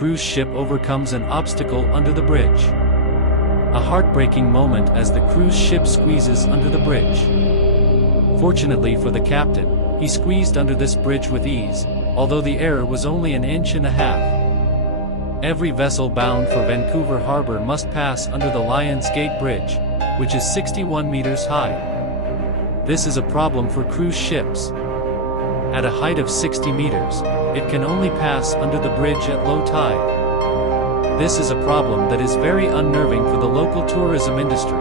cruise ship overcomes an obstacle under the bridge. A heartbreaking moment as the cruise ship squeezes under the bridge. Fortunately for the captain, he squeezed under this bridge with ease, although the error was only an inch and a half. Every vessel bound for Vancouver Harbor must pass under the Lions Gate Bridge, which is 61 meters high. This is a problem for cruise ships. At a height of 60 meters, it can only pass under the bridge at low tide. This is a problem that is very unnerving for the local tourism industry.